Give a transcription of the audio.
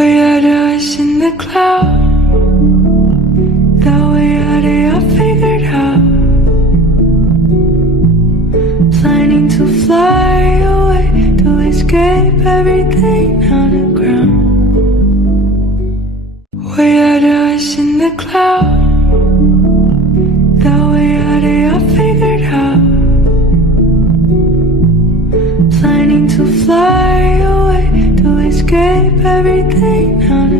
Way out of us in the cloud. That way out of I figured out. Planning to fly away to escape everything on the ground. Way out of us in the cloud. That way out of I figured out. Planning to fly away to escape everything on the